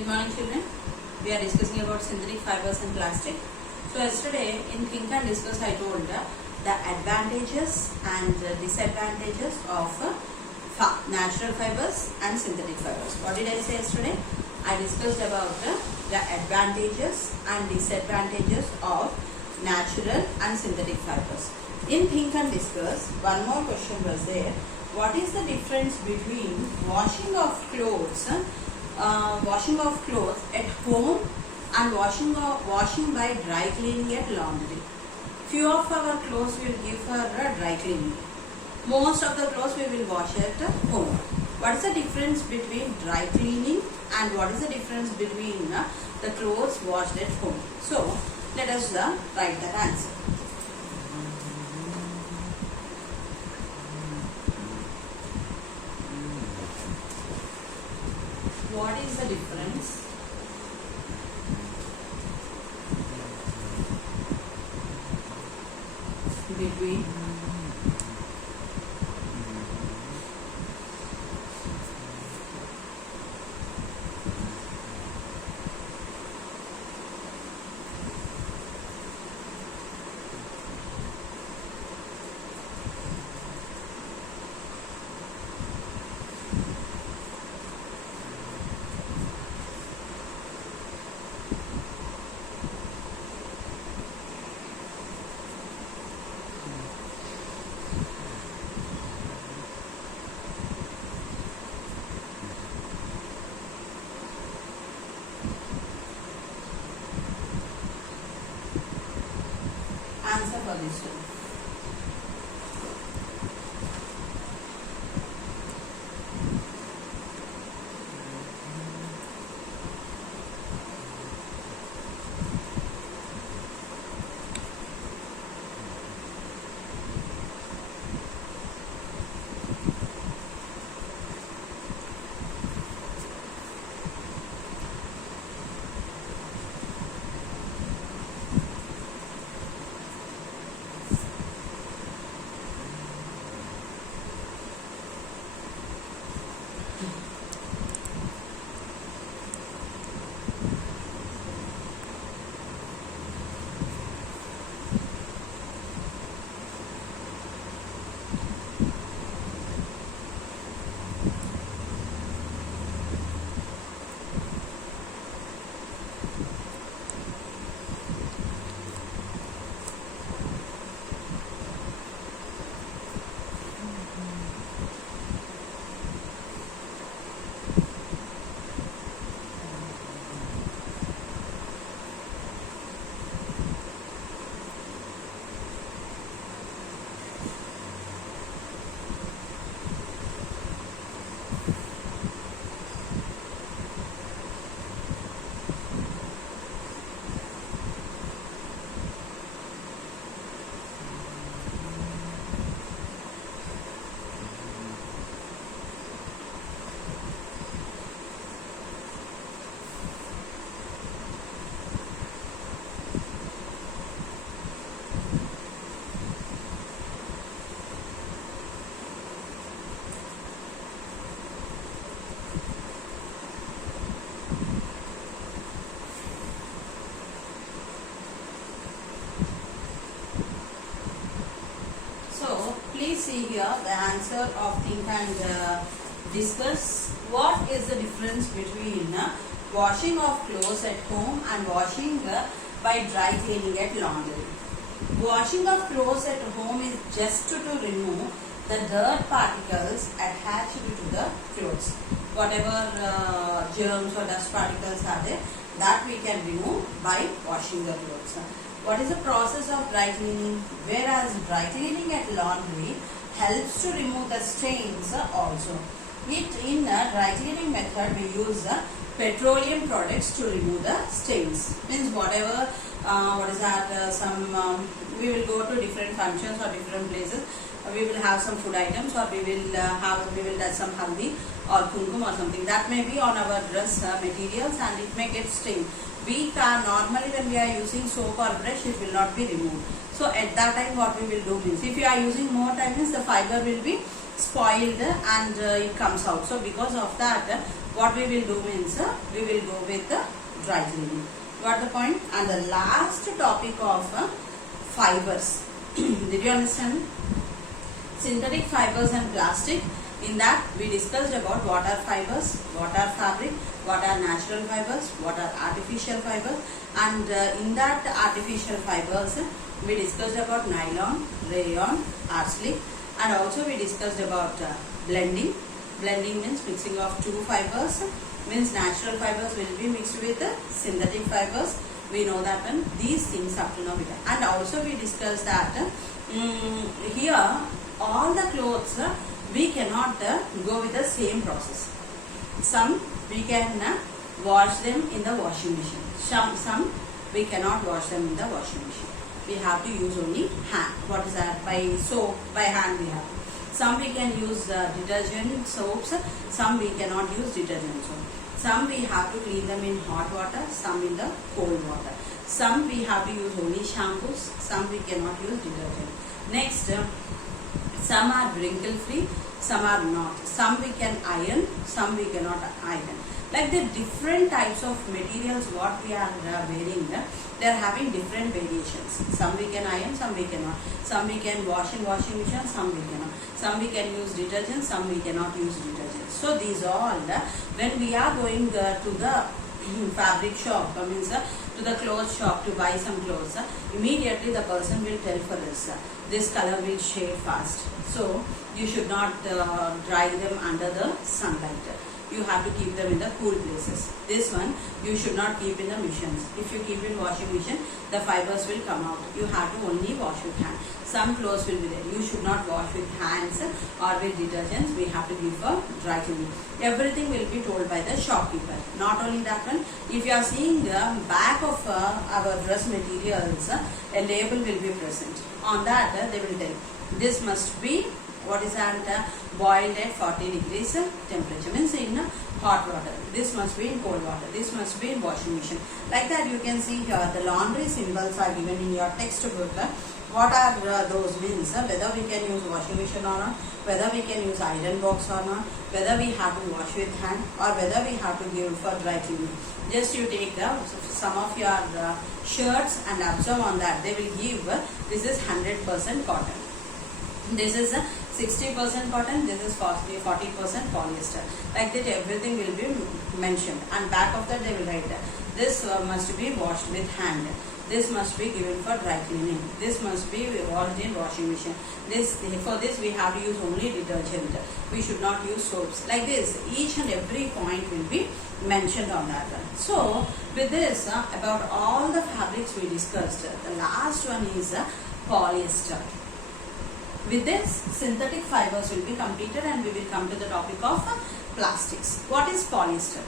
Good morning, children. We are discussing about synthetic fibers and plastic. So yesterday in Think and Discuss I told the advantages and disadvantages of natural fibers and synthetic fibers. What did I say yesterday? I discussed about the advantages and disadvantages of natural and synthetic fibers. In Think and Discuss, one more question was there. What is the difference between washing of clothes at home and washing by dry cleaning at laundry? Few of our clothes will give for dry cleaning. Most of the clothes we will wash at home. What is the difference between dry cleaning and what is the difference between the clothes washed at home? So let us write that answer. What is the difference between answer for this one? Please see here the answer of Think and Discuss. What is the difference between washing of clothes at home and washing by dry cleaning at laundry? Washing of clothes at home is just to remove the dirt particles attached to the clothes. Whatever germs or dust particles are there, that we can remove by washing the clothes. What is the process of dry cleaning? Whereas dry cleaning at laundry helps to remove the stains also. In a dry cleaning method, we use petroleum products to remove the stains. Means whatever, we will go to different functions or different places. We will have some food items, or we will touch some haldi or kumkum or something. That may be on our dress materials, and it may get stained. We can normally, when we are using soap or brush, it will not be removed. So at that time, what we will do means, if you are using more time, means the fiber will be spoiled and it comes out. So because of that, what we will do means we will go with dry cleaning. Got the point? And the last topic of fibers. Did you understand? Synthetic fibers and plastic. In that we discussed about what are fibers, what are fabric, what are natural fibers, what are artificial fibers, and in that artificial fibers we discussed about nylon, rayon, arsenic, and also we discussed about blending. Blending means mixing of two fibers, means natural fibers will be mixed with synthetic fibers. We know that one. These things up to now we done. And also we discussed that here all the clothes we cannot go with the same process. Some we can wash them in the washing machine. Some we cannot wash them in the washing machine. We have to use only hand. What is that? By soap, by hand we have. Some we can use detergent soaps. Some we cannot use detergent soap. Some we have to clean them in hot water. Some in the cold water. Some we have to use only shampoos. Some we cannot use detergent. Next. Some are wrinkle free, some are not. Some we can iron, some we cannot iron. Like the different types of materials what we are wearing, they are having different variations. Some we can iron, some we cannot. Some we can wash in washing machine, some we cannot. Some we can use detergent, some we cannot use detergent. So these all, when we are going to the fabric shop, means to the clothes shop to buy some clothes, immediately the person will tell for us, this color will shade fast. So you should not dry them under the sunlight. You have to keep them in the cool places. This one you should not keep in the machines. If you keep in washing machine, the fibers will come out. You have to only wash with hand. Some clothes will be there. You should not wash with hands or with detergents. We have to give for dry cleaning. Everything will be told by the shopkeeper. Not only that one, if you are seeing the back of our dress materials, a label will be present. On that they will tell, this must be, what is that, boiled at 40 degrees temperature, means in hot water. This must be in cold water. This must be in washing machine. Like that you can see here the laundry symbols are given in your textbook. What are those means, whether we can use washing machine or not, whether we can use iron box or not, whether we have to wash with hand or whether we have to give for dry cleaning. Just you take some of your shirts and observe on that. They will give, this is 100% cotton. This is 60% cotton, this is 40% polyester. Like that everything will be mentioned, and back of that they will write this must be washed with hand. This must be given for dry cleaning. This must be washed in washing machine. For this we have to use only detergent. We should not use soaps. Like this, each and every point will be mentioned on that one. So with this, about all the fabrics we discussed, the last one is polyester. With this, synthetic fibers will be completed and we will come to the topic of plastics. What is polyester?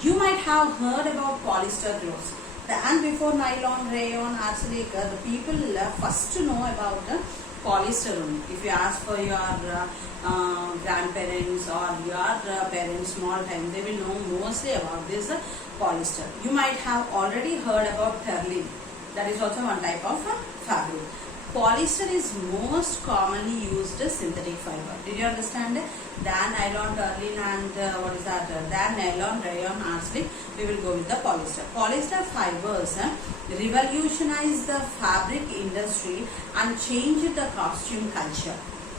You might have heard about polyester clothes. And before nylon, rayon, arsenic, the people first to know about polyester only. If you ask for your grandparents or your parents small time, they will know mostly about this polyester. You might have already heard about terling. That is also one type of fabric. Polyester is most commonly used synthetic fiber. Did you understand? Than nylon, terling and what is that? Than nylon, rayon, arsenic, we will go with the polyester. Polyester fibers revolutionized the fabric industry and changed the costume culture.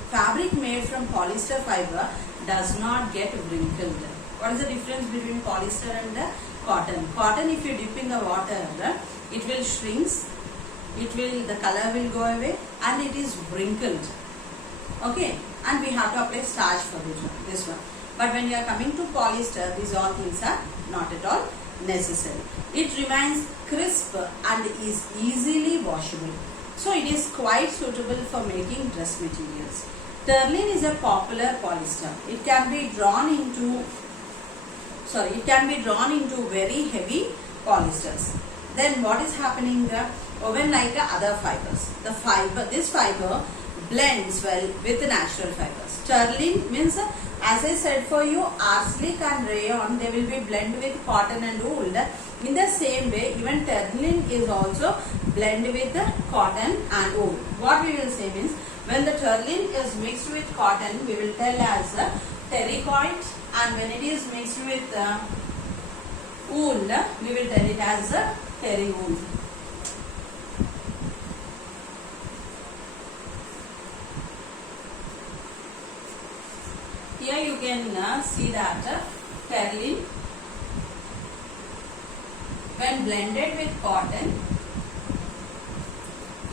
Fabric made from polyester fiber does not get wrinkled. What is the difference between polyester and cotton? Cotton, if you dip in the water, it will shrink. The color will go away and it is wrinkled. Okay, and we have to apply starch for this one. But when you are coming to polyester, these all things are not at all necessary. It remains crisp and is easily washable. So it is quite suitable for making dress materials. Terling is a popular polyester. It can be drawn into very heavy polyesters. Then what is happening there? Woven like other fibers. This fiber blends well with natural fibers. Terling means, as I said for you, arsenic and rayon, they will be blended with cotton and wool. In the same way, even terling is also blended with cotton and wool. What we will say means, when the terling is mixed with cotton, we will tell as terrycoid and when it is mixed with wool, we will tell it as terry wool. Here you can see that terlin, when blended with cotton,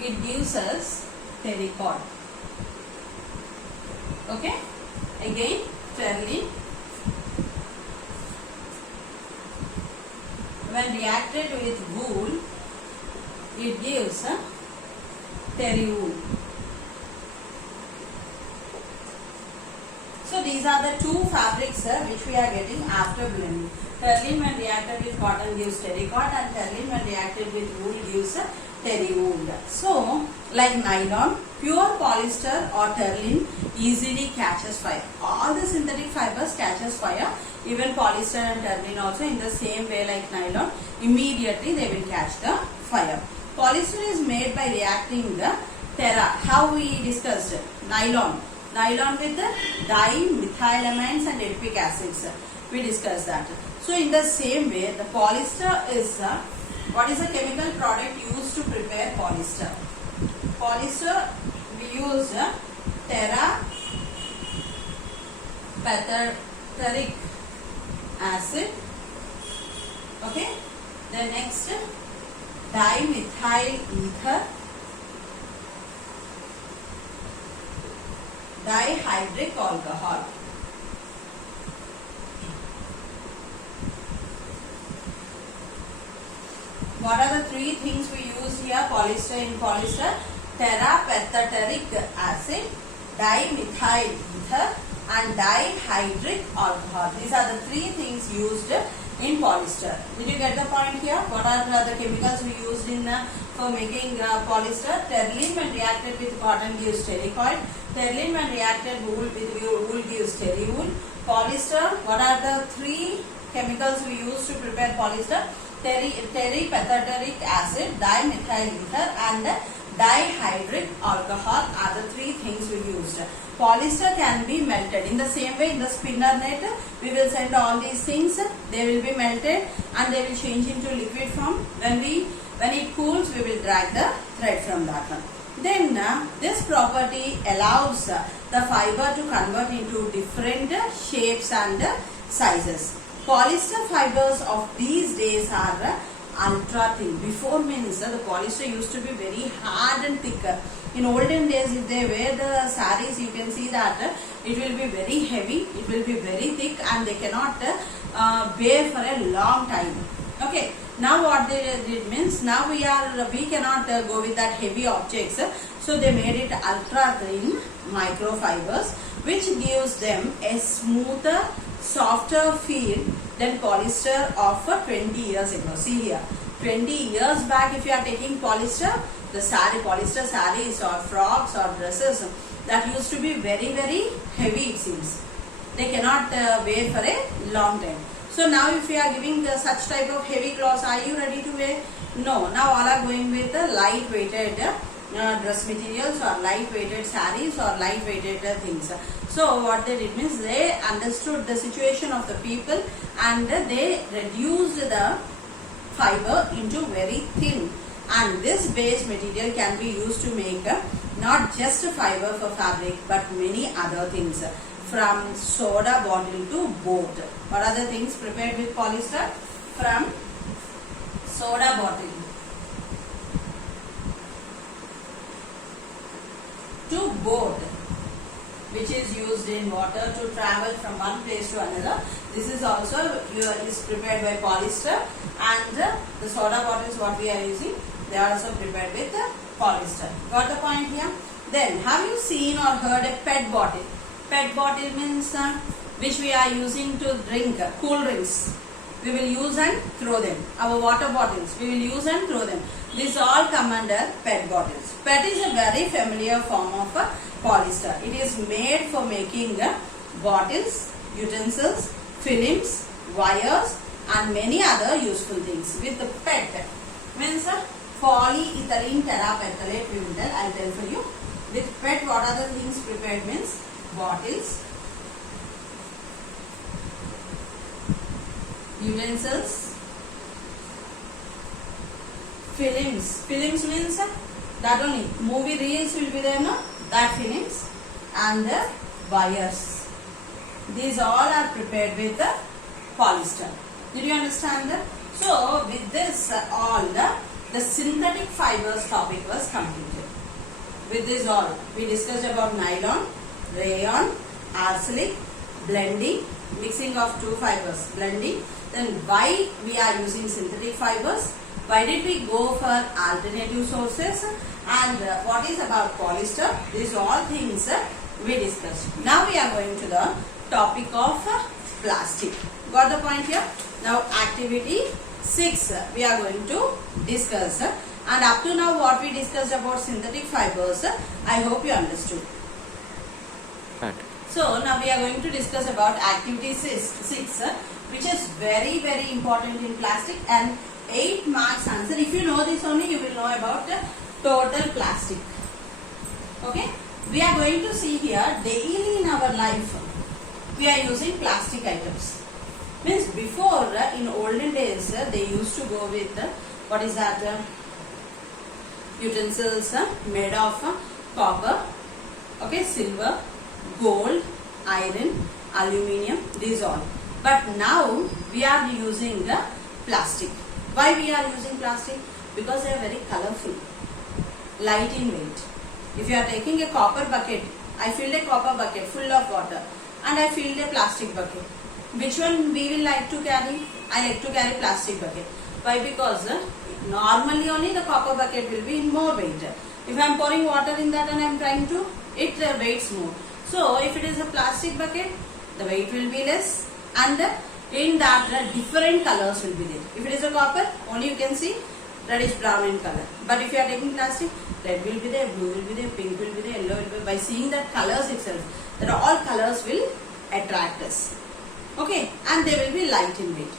it gives us terrycot. Okay, again terlin, when reacted with wool, it gives terry wool. So these are the two fabrics which we are getting after blending. Terlin when reacted with cotton gives terrycot, and terlin when reacted with wool gives terry wool. So like nylon, pure polyester or terlin easily catches fire. All the synthetic fibers catches fire. Even polyester and terlin also in the same way like nylon, immediately they will catch the fire. Polyester is made by reacting the how we discussed nylon with the dimethylamines and adipic acids. We discussed that. So in the same way, the polyester is what is a chemical product used to prepare polyester? Polyester, we use terra-patheric acid. Okay. The next dimethyl ether, dihydric alcohol. What are the three things we use here? Polyester in polyester: terra-patheric acid, dimethyl ether, and dihydric alcohol. These are the three things used in polyester. Did you get the point here? What are the chemicals we used in for making polyester? Terlin when reacted with cotton gives terrycot. Terlin when reacted with wool gives terry wool. Polyester, what are the three chemicals we use to prepare polyester? Terra-patheric acid, dimethyl ether, and dihydric alcohol are the three things we used. Polyester can be melted. In the same way, in the spinner net, we will send all these things. They will be melted and they will change into liquid form. When it cools, we will drag the thread from that one. Then this property allows the fiber to convert into different shapes and sizes. Polyester fibers of these days are ultra thin. Before means the polyester used to be very hard and thick. In olden days, if they wear the saris, you can see that it will be very heavy, it will be very thick, and they cannot wear for a long time. Okay. Now what they did means, now we cannot go with that heavy objects. So they made it ultra thin microfibers, which gives them a smoother, softer feel than polyester of 20 years ago. See here, 20 years back, if you are taking polyester, the polyester saris or frocks or dresses, that used to be very, very heavy, it seems. They cannot wear for a long time. So now if you are giving such type of heavy clothes, are you ready to wear? No. Now all are going with the light weighted dress materials or light weighted saris or light weighted things. So what they did means, they understood the situation of the people and they reduced the fiber into very thin, and this base material can be used to make not just a fiber for fabric but many other things, from soda bottle to boat. What are the things prepared with polyester? From soda bottle to boat, which is used in water to travel from one place to another. This is also is prepared by polyester, and the soda bottles what we are using, they are also prepared with polyester. Got the point here? Then have you seen or heard a PET bottle? PET bottle means which we are using to drink cool drinks. We will use and throw them. Our water bottles, we will use and throw them. These all come under PET bottles. PET is a very familiar form of polyester. It is made for making bottles, utensils, films, wires, and many other useful things. With the PET means polyethylene terephthalate, we will tell. I will tell for you. With PET, what are the things prepared means bottles, utensils, films means that only movie reels will be there, no, that films, and the wires. These all are prepared with the polyester. Did you understand that? So with this all the synthetic fibers topic was completed. With this all we discussed about nylon, rayon, arsenic, blending, mixing of two fibers, blending. Then why we are using synthetic fibers, why did we go for alternative sources, and what is about polyester. These all things we discussed. Now we are going to the topic of plastic. Got the point here? Now activity 6 we are going to discuss, and up to now what we discussed about synthetic fibers, I hope you understood. Right. So now we are going to discuss about activity 6 which is very very important in plastic, and 8 marks answer. If you know this only, you will know about the total plastic. Okay, we are going to see here daily in our life we are using plastic items. Means before in olden days they used to go with what is that, utensils made of copper, okay, silver, gold, iron, aluminium, these all. But now we are using plastic. Why we are using plastic? Because they are very colorful, light in weight. If you are taking a copper bucket, I filled a copper bucket full of water, and I filled a plastic bucket. Which one we will like to carry? I like to carry plastic bucket. Why? Because normally only the copper bucket will be in more weight. If I am pouring water in that and I am trying to, it weighs more. So if it is a plastic bucket, the weight will be less, and in that different colors will be there. If it is a copper, only you can see reddish brown in color. But if you are taking plastic, red will be there, blue will be there, pink will be there, yellow will be there. By seeing that colors itself, that all colors will attract us. Okay, and they will be light in weight.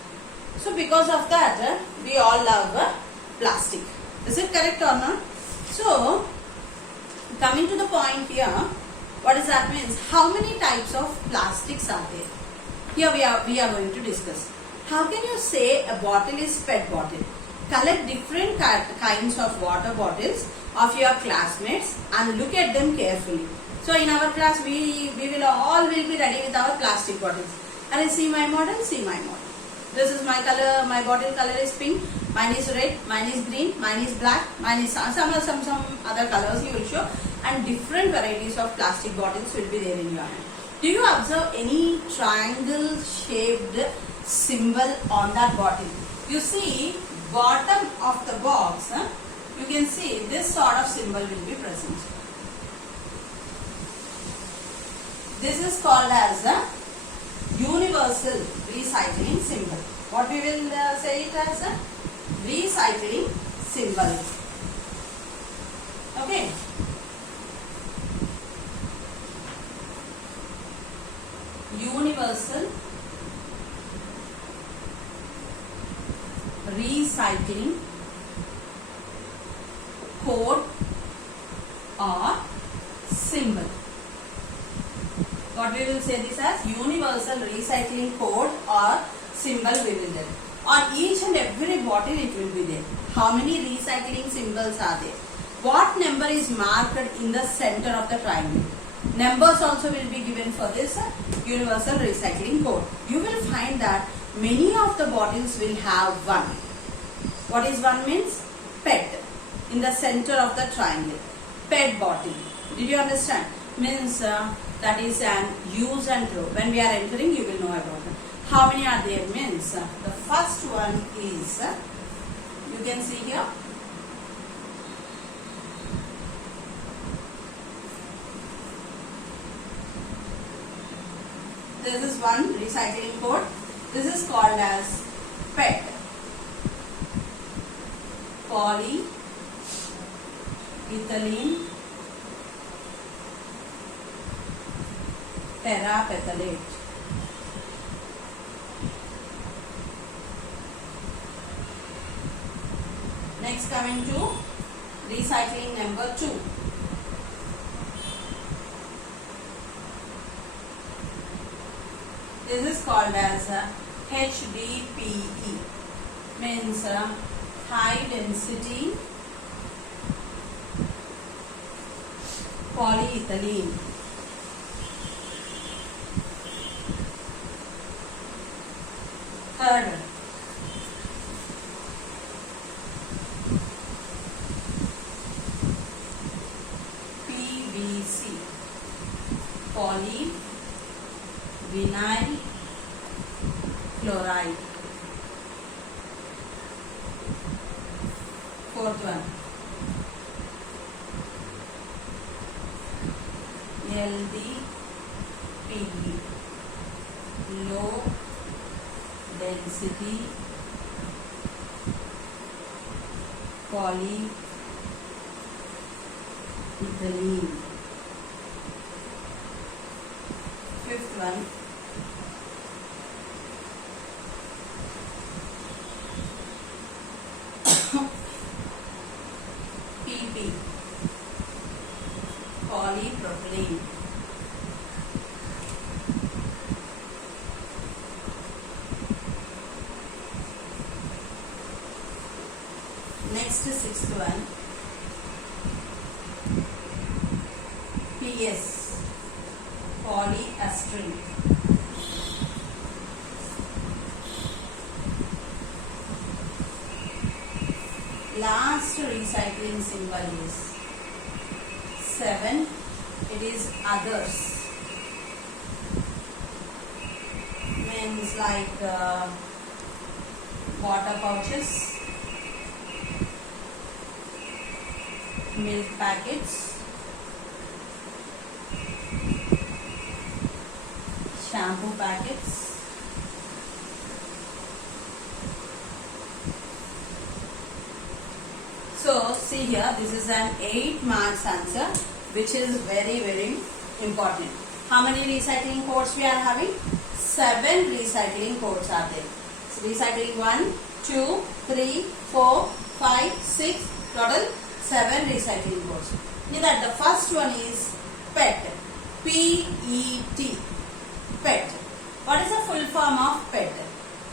So because of that, we all love plastic. Is it correct or not? So coming to the point here, what does that means? How many types of plastics are there? Here we are going to discuss. How can you say a bottle is PET bottle? Collect different kinds of water bottles of your classmates and look at them carefully. So in our class we will all be ready with our plastic bottles. And see my model, see my model. This is my color, my bottle color is pink, mine is red, mine is green, mine is black, mine is some other colors you will show, and different varieties of plastic bottles will be there in your hand. Do you observe any triangle shaped symbol on that bottle? You see bottom of the box, you can see this sort of symbol will be present. This is called as a universal recycling symbol. What we will say it as a recycling symbol. Okay. Universal recycling code or symbol. What we will say this as universal recycling code or symbol we will there. On each and every bottle it will be there. How many recycling symbols are there? What number is marked in the center of the triangle? Numbers also will be given for this universal recycling code. You will find that many of the bottles will have 1. What is 1 means? PET. In the center of the triangle. PET bottle. Did you understand? Means that is an use and throw. When we are entering, you will know about it. How many are there? Means the first one is, you can see here, this is one recycling code. This is called as PET. Polyethylene terephthalate. Next, coming to recycling number 2. This is called as HDPE means high density polyethylene. Third, PVC, polyvinyl chloride. Fourth one, LDPE, low density polyethylene. Fifth one, PP, polypropylene. Next, sixth one, PS, polyester. Last recycling symbol is 7. It is others. Means like water pouches, milk packets, shampoo packets, so see here, this is an 8 marks answer, which is very important. How many recycling codes we are having? 7 recycling codes are there. So recycling 1, 2, 3, 4, 5, 6, total 7 recycling codes. In that the first one is PET. P-E-T. PET. What is the full form of PET?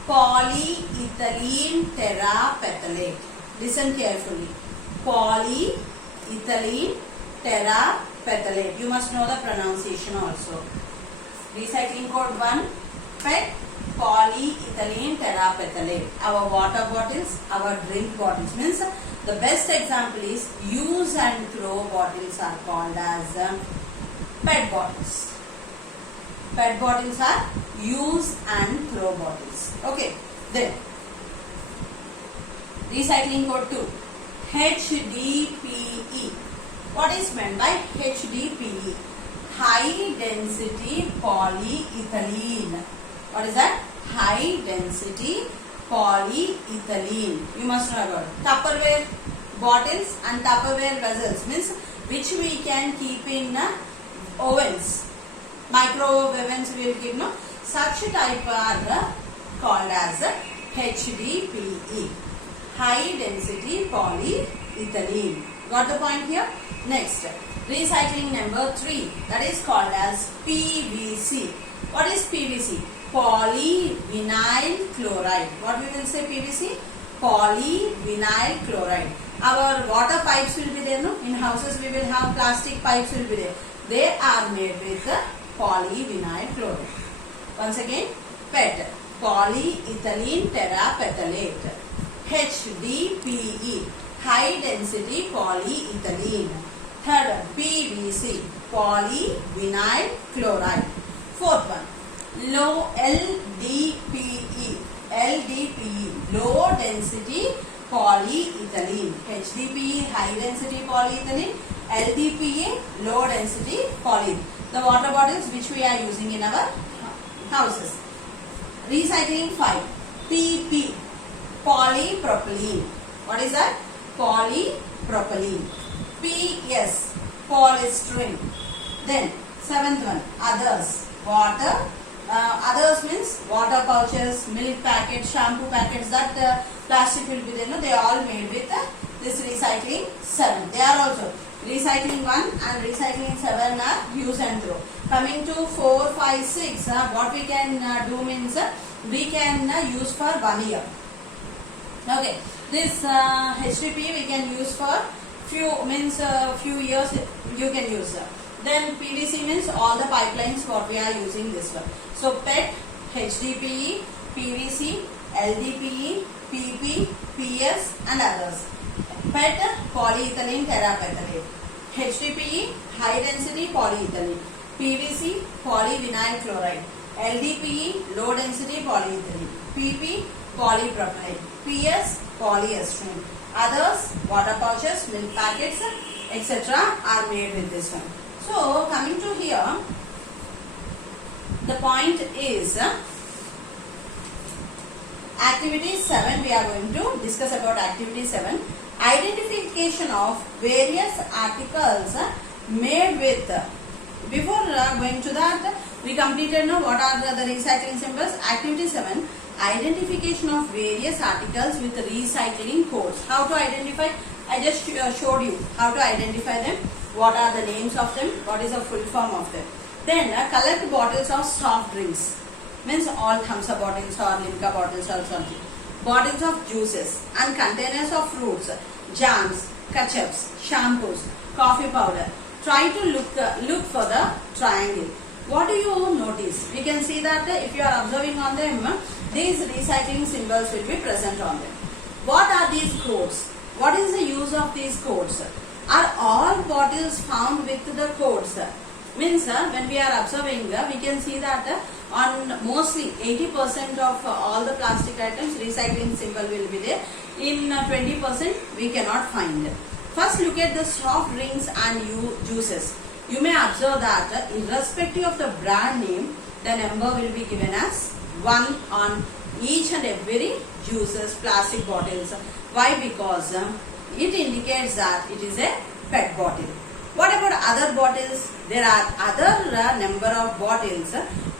Polyethylene terephthalate. Listen carefully. Polyethylene terephthalate. You must know the pronunciation also. Recycling code 1, PET, polyethylene terephthalate. Our water bottles, our drink bottles. Means the best example is use and throw bottles are called as PET bottles. PET bottles are use and throw bottles. Okay. Then recycling code 2, HDPE. What is meant by HDPE? High density polyethylene. What is that? High density polyethylene. You must know about it. Tupperware bottles and Tupperware vessels means which we can keep in ovens. Microwave ovens we will keep, no? Such type are called as HDPE. High density polyethylene. Got the point here? Next, recycling number 3, that is called as PVC. What is PVC? Polyvinyl chloride. What we will say PVC? Polyvinyl chloride. Our water pipes will be there, no? In houses we will have plastic pipes will be there. They are made with polyvinyl chloride. Once again, PET, polyethylene terephthalate. HDPE, high density polyethylene. Third, PVC, polyvinyl chloride. Fourth one, low LDPE, low density polyethylene. HDPE, high density polyethylene. LDPE, low density polyethylene. The water bottles which we are using in our houses. Recycling 5, PP, polypropylene. What is that? Polypropylene. PS, polystyrene. Then 7th one, others. Water. Others means water pouches, milk packets, shampoo packets. That plastic will be there. No, they are all made with this recycling 7. They are also recycling 1 and recycling 7 are use and throw. Coming to 4, 5, 6. What we can do means we can use for 1 year. Okay, this HDPE we can use for few years you can use. Then PVC means all the pipelines what we are using this one. So PET, HDPE, PVC, LDPE, PP, PS and others. PET polyethylene terephthalate, HDPE high density polyethylene, PVC polyvinyl chloride, LDPE low density polyethylene, PP polypropylene, PS polyester. Others water pouches, milk packets, etc. are made with this one. So coming to here, the point is activity 7. We are going to discuss about activity 7. Identification of various articles made with. Before going to that, we completed now what are the recycling symbols. Activity 7. Identification of various articles with recycling codes. How to identify? I just showed you how to identify them. What are the names of them? What is the full form of them? Then collect bottles of soft drinks. Means all thumbs up bottles or Limca bottles or something. Bottles of juices and containers of fruits, jams, ketchups, shampoos, coffee powder. Try to look for the triangle. What do you notice? We can see that if you are observing on them, these recycling symbols will be present on them. What are these codes? What is the use of these codes? Are all bottles found with the codes? Means when we are observing, we can see that on mostly 80% of all the plastic items recycling symbol will be there. In 20% we cannot find. First look at the soft drinks and juices. You may observe that irrespective of the brand name, the number will be given as 1 on each and every juices plastic bottles. Why? Because it indicates that it is a PET bottle. What about other bottles? There are other number of bottles.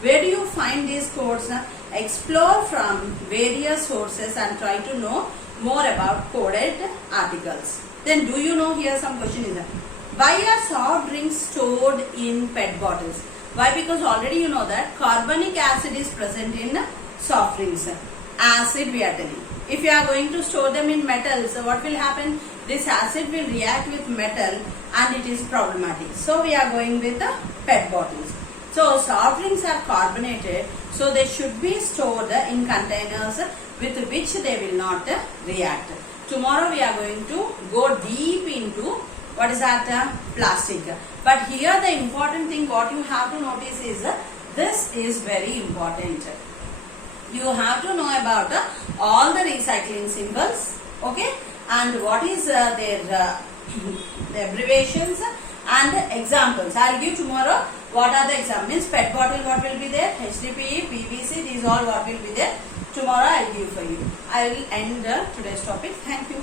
Where do you find these codes? Explore from various sources and try to know more about coded articles. Then do you know, here some question is, why are soft drinks stored in PET bottles? Why? Because already you know that carbonic acid is present in soft drinks. Acid we are telling. If you are going to store them in metals, what will happen? This acid will react with metal and it is problematic. So we are going with the PET bottles. So soft drinks are carbonated, so they should be stored in containers with which they will not react. Tomorrow we are going to go deep into what is that plastic. But here the important thing what you have to notice is this is very important. You have to know about all the recycling symbols, okay, and what is their abbreviations and examples. I will give tomorrow what are the examples. PET bottle what will be there, HDPE, PVC, these all what will be there. Tomorrow I will give for you. I will end today's topic. Thank you.